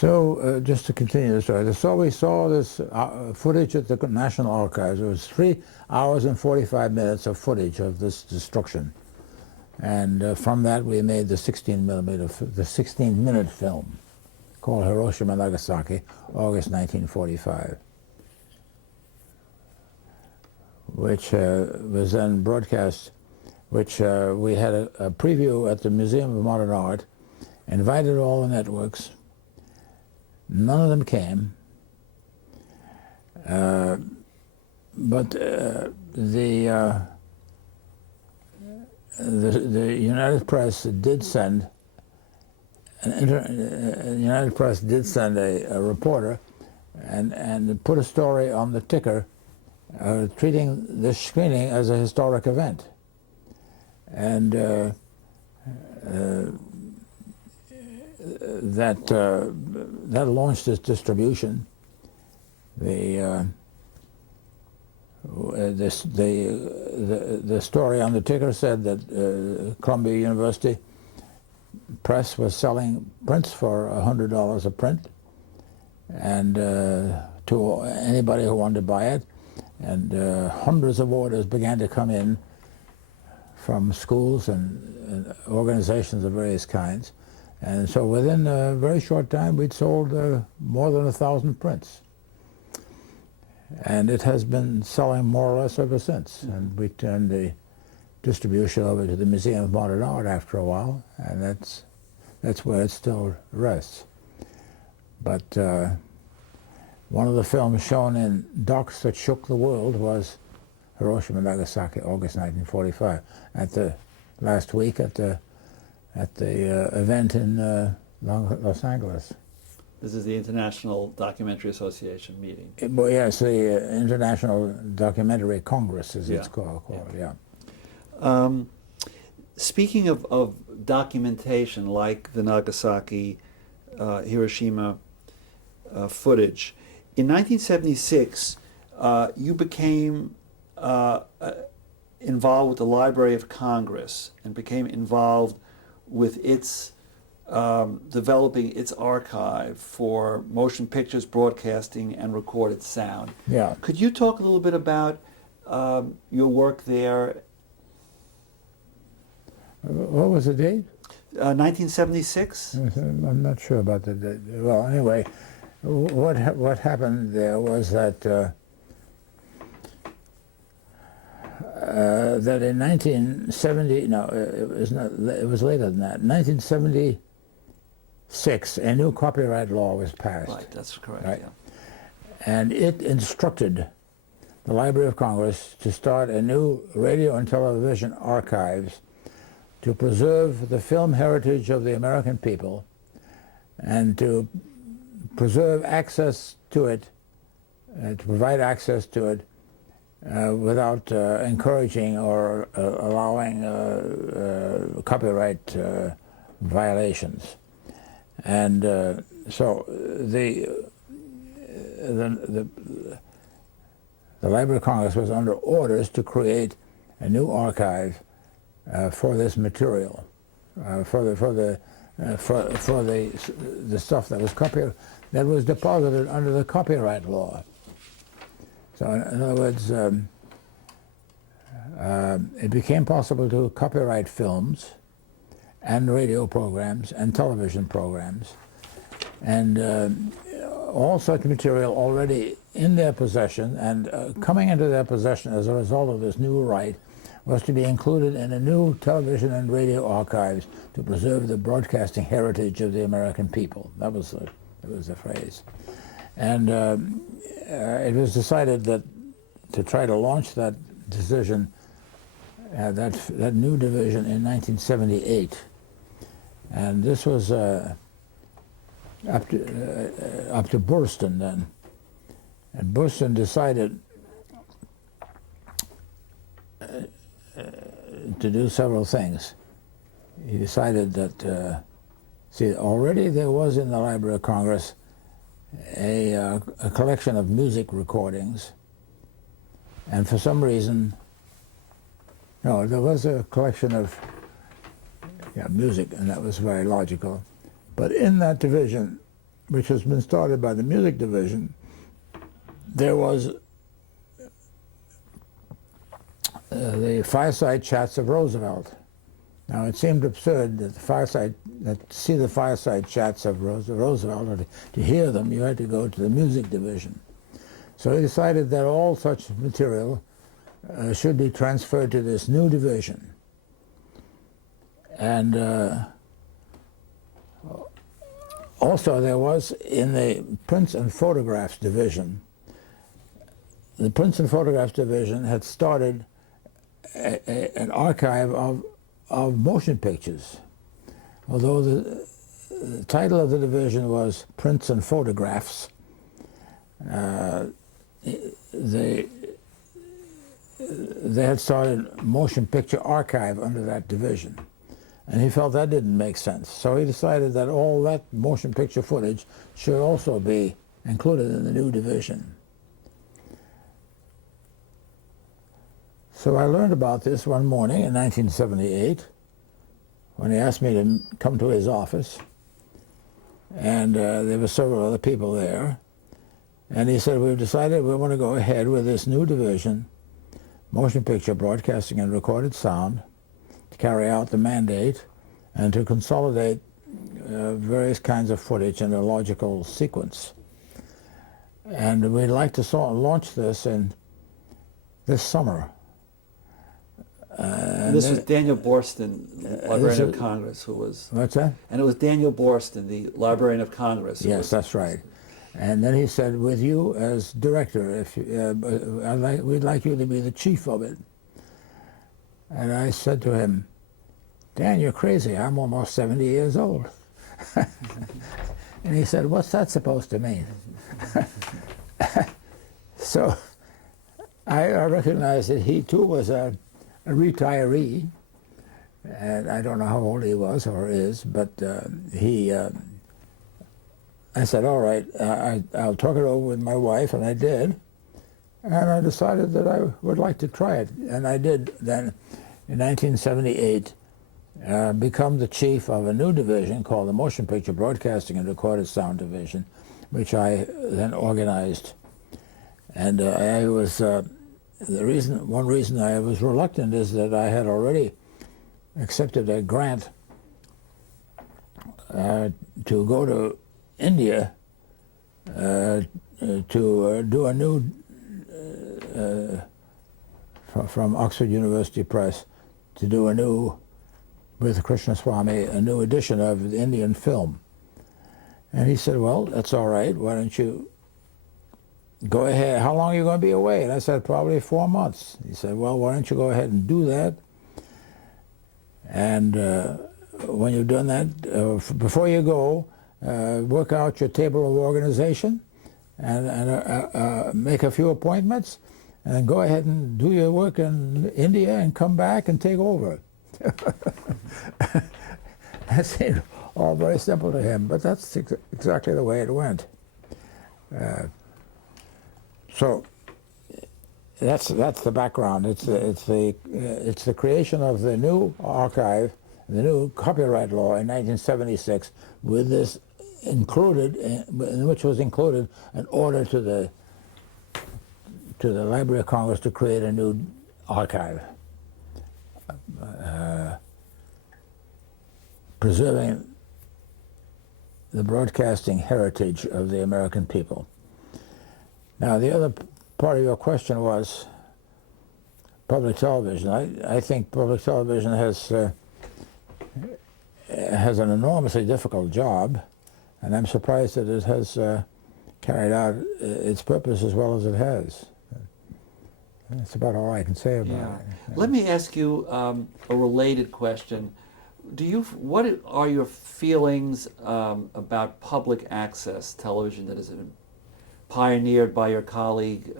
So just to continue the story, so we saw this footage at the National Archives. It was 3 hours and 45 minutes of footage of this destruction. And from that we made the 16-minute film called Hiroshima and Nagasaki, August 1945, which was then broadcast, which we had a preview at the Museum of Modern Art, invited all the networks. None of them came, but the United Press did send a reporter and put a story on the ticker treating this screening as a historic event, and that launched its distribution. The story on the ticker said that Columbia University Press was selling prints for $100 a print, and to anybody who wanted to buy it, and hundreds of orders began to come in from schools and organizations of various kinds. And so within a very short time, we'd sold more than 1,000 prints. And it has been selling more or less ever since. And we turned the distribution over to the Museum of Modern Art after a while, and that's where it still rests. But one of the films shown in docks that shook the world was Hiroshima and Nagasaki, August 1945. At the last week at the event in Los Angeles. This is the International Documentary Association meeting. Well, yes, the International Documentary Congress, as it's called. Yeah. Speaking of documentation, like the Nagasaki, Hiroshima footage, in 1976, you became involved with the Library of Congress and became involved with its developing its archive for motion pictures, broadcasting, and recorded sound. Yeah. Could you talk a little bit about your work there? What was the date? 1976? I'm not sure about the date. Well, anyway, what happened there was that that in 1970, no, it was not. It was later than that. 1976, a new copyright law was passed. Right, that's correct. Right? Yeah. And it instructed the Library of Congress to start a new radio and television archives to preserve the film heritage of the American people and to preserve access to it, to provide access to it without encouraging or allowing copyright violations. And so the Library of Congress was under orders to create a new archive for this material, for the stuff that was deposited under the copyright law. So in other words, it became possible to copyright films and radio programs and television programs, and all such material already in their possession and coming into their possession as a result of this new right was to be included in a new television and radio archives to preserve the broadcasting heritage of the American people. That was the phrase. And it was decided that to try to launch that decision, that new division in 1978. And this was up to Burston then. And Burston decided to do several things. He decided that, see, already there was in the Library of Congress a collection of music recordings, and for some reason, no, there was a collection of music, and that was very logical. But in that division which has been started by the music division, there was the Fireside Chats of Roosevelt. Now, it seemed absurd that to see the Fireside Chats of Roosevelt, or to hear them, you had to go to the music division. So he decided that all such material should be transferred to this new division. And also there was, in the Prints and Photographs division, the Prints and Photographs division had started an archive of motion pictures. Although the title of the division was Prints and Photographs, they had started Motion Picture Archive under that division. And he felt that didn't make sense. So he decided that all that motion picture footage should also be included in the new division. So I learned about this one morning in 1978 when he asked me to come to his office. And there were several other people there. And he said, we've decided we want to go ahead with this new division, motion picture broadcasting and recorded sound, to carry out the mandate and to consolidate various kinds of footage in a logical sequence. And we'd like to launch this this summer. This was Daniel Borston, Librarian of Congress, who was... What's that? And it was Daniel Borston, the Librarian of Congress. Yes, that's right. And then he said, with you as director, we'd like you to be the chief of it. And I said to him, Dan, you're crazy. I'm almost 70 years old. And he said, what's that supposed to mean? So I recognized that he too was a retiree, and I don't know how old he was or is, but I said, all right, I'll talk it over with my wife, and I did, and I decided that I would like to try it, and I did then, in 1978, become the chief of a new division called the Motion Picture Broadcasting and Recorded Sound Division, which I then organized, and I was... one reason I was reluctant is that I had already accepted a grant to go to India to do a new, from Oxford University Press, to do a new, with Krishnaswamy, a new edition of the Indian film. And he said, well, that's all right, why don't you go ahead. How long are you going to be away? And I said, probably 4 months. He said, well, why don't you go ahead and do that? And when you've done that, before you go, work out your table of organization and make a few appointments, and then go ahead and do your work in India and come back and take over. That seemed all very simple to him, but that's exactly the way it went. So that's the background. It's the creation of the new archive, the new copyright law in 1976, with this included, in which was included an order to the Library of Congress to create a new archive, preserving the broadcasting heritage of the American people. Now, the other part of your question was public television. I think public television has an enormously difficult job, and I'm surprised that it has carried out its purpose as well as it has. That's about all I can say about it. Let me ask you a related question. What are your feelings about public access television that is pioneered by your colleague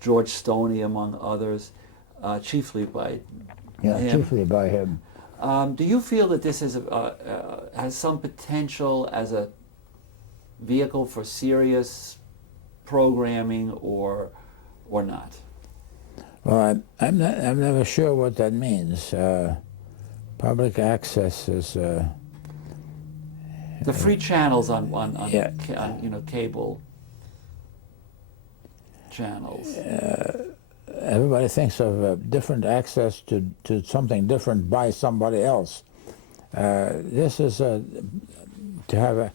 George Stoney, among others, chiefly by him? Chiefly by him. Do you feel that this has some potential as a vehicle for serious programming, or not? Well, I'm never sure what that means. Public access is The free channels on Yeah. cable channels. Everybody thinks of different access to something different by somebody else. This is to have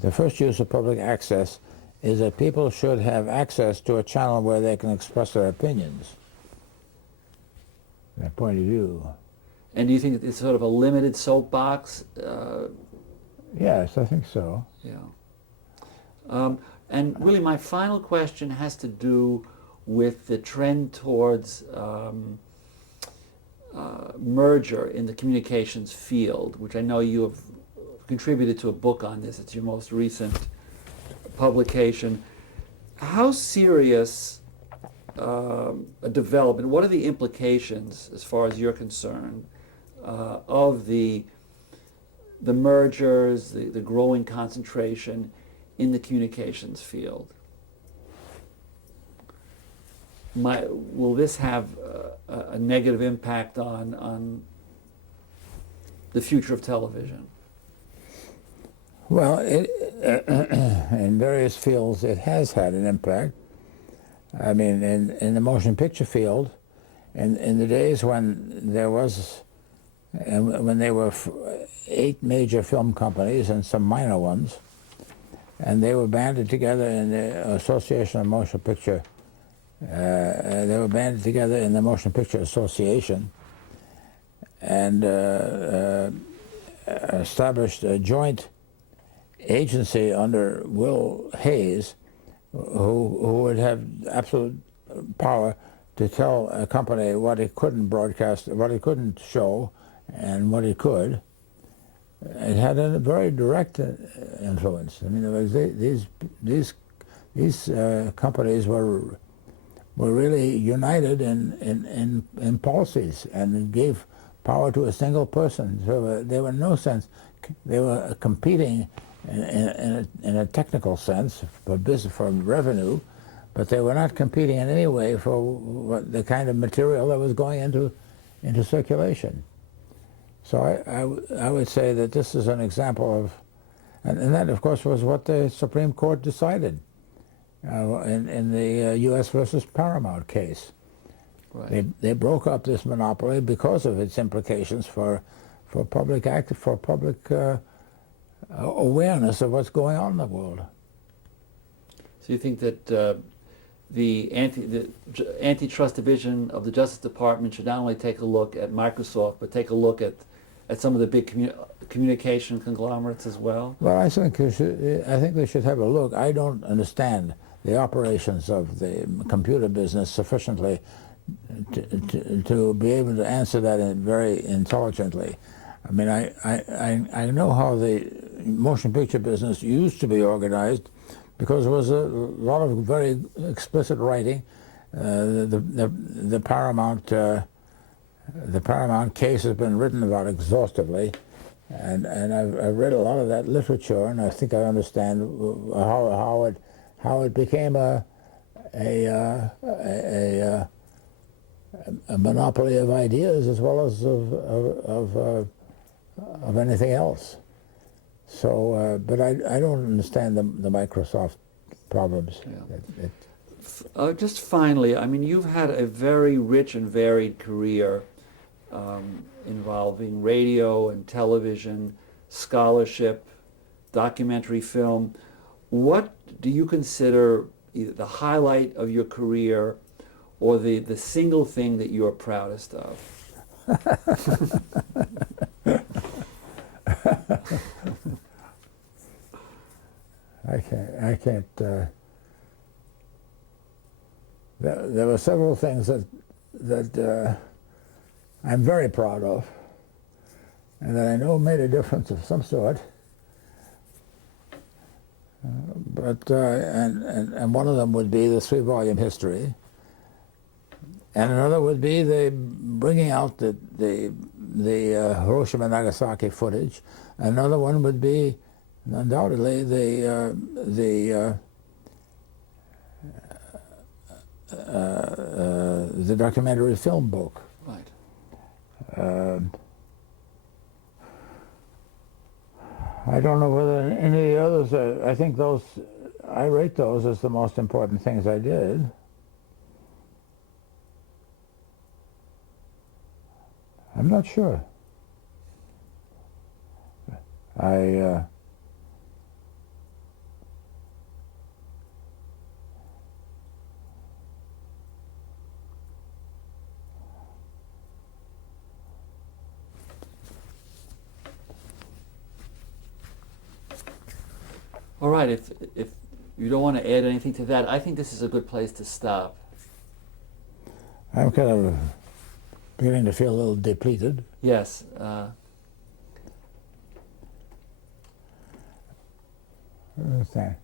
the first use of public access is that people should have access to a channel where they can express their opinions, their point of view. And do you think it's sort of a limited soapbox? Yes, I think so. Yeah. And really, my final question has to do with the trend towards merger in the communications field, which I know you have contributed to a book on this. It's your most recent publication. How serious a development, what are the implications, as far as you're concerned, of the mergers, the growing concentration in the communications field? Will this have a negative impact on the future of television? Well, in various fields it has had an impact. I mean, in the motion picture field, in the days when there was, when there were 8 major film companies and some minor ones, and they were banded together in the Association of Motion Picture. They were banded together in the Motion Picture Association and established a joint agency under Will Hayes, who would have absolute power to tell a company what it couldn't broadcast, what it couldn't show, and what it could. It had a very direct influence. I mean, there was these companies were really united in policies and gave power to a single person. So they were in no sense, they were competing in a technical sense for business, for revenue, but they were not competing in any way for the kind of material that was going into circulation. So I would say that this is an example of, and that of course was what the Supreme Court decided in the U.S. versus Paramount case. Right. They broke up this monopoly because of its implications for public awareness of what's going on in the world. So you think that the antitrust division of the Justice Department should not only take a look at Microsoft, but take a look at some of the big communication conglomerates as well? Well, I think they should have a look. I don't understand the operations of the computer business sufficiently to be able to answer that very intelligently. I mean, I know how the motion picture business used to be organized because there was a lot of very explicit writing. The Paramount case has been written about exhaustively, and I've read a lot of that literature, and I think I understand how it became a monopoly of ideas as well as of anything else. So, but I don't understand the Microsoft problems. Yeah. Just finally, I mean, you've had a very rich and varied career involving radio and television, scholarship, documentary film. What do you consider either the highlight of your career or the single thing that you're proudest of? I can't. There were several things that I'm very proud of, and that I know made a difference of some sort. And one of them would be the 3-volume history, and another would be the bringing out the Hiroshima and Nagasaki footage. Another one would be undoubtedly the documentary film book. Right. I don't know whether any of the others, I think those, I rate those as the most important things I did. I'm not sure. All right, if you don't want to add anything to that, I think this is a good place to stop. I'm kind of beginning to feel a little depleted. Yes. Thank-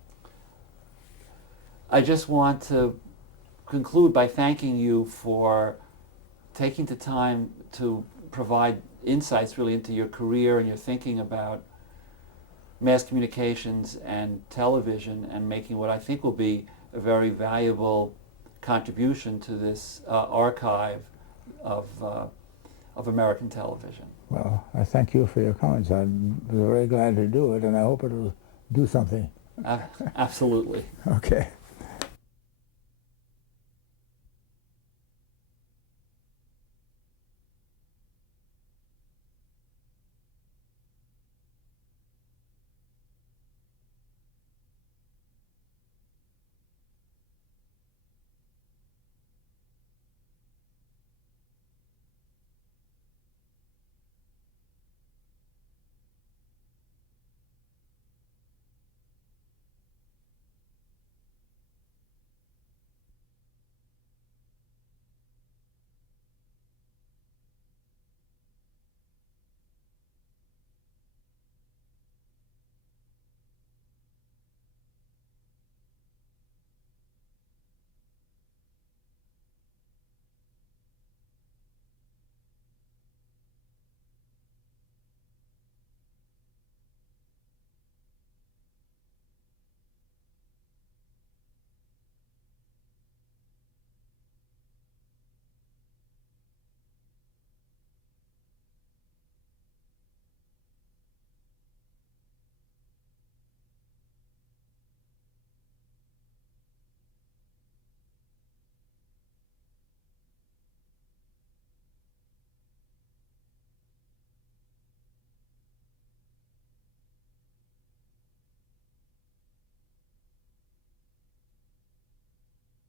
I just want to conclude by thanking you for taking the time to provide insights really into your career and your thinking about mass communications and television, and making what I think will be a very valuable contribution to this archive of American television. Well, I thank you for your comments. I'm very glad to do it, and I hope it'll do something. Absolutely. Okay.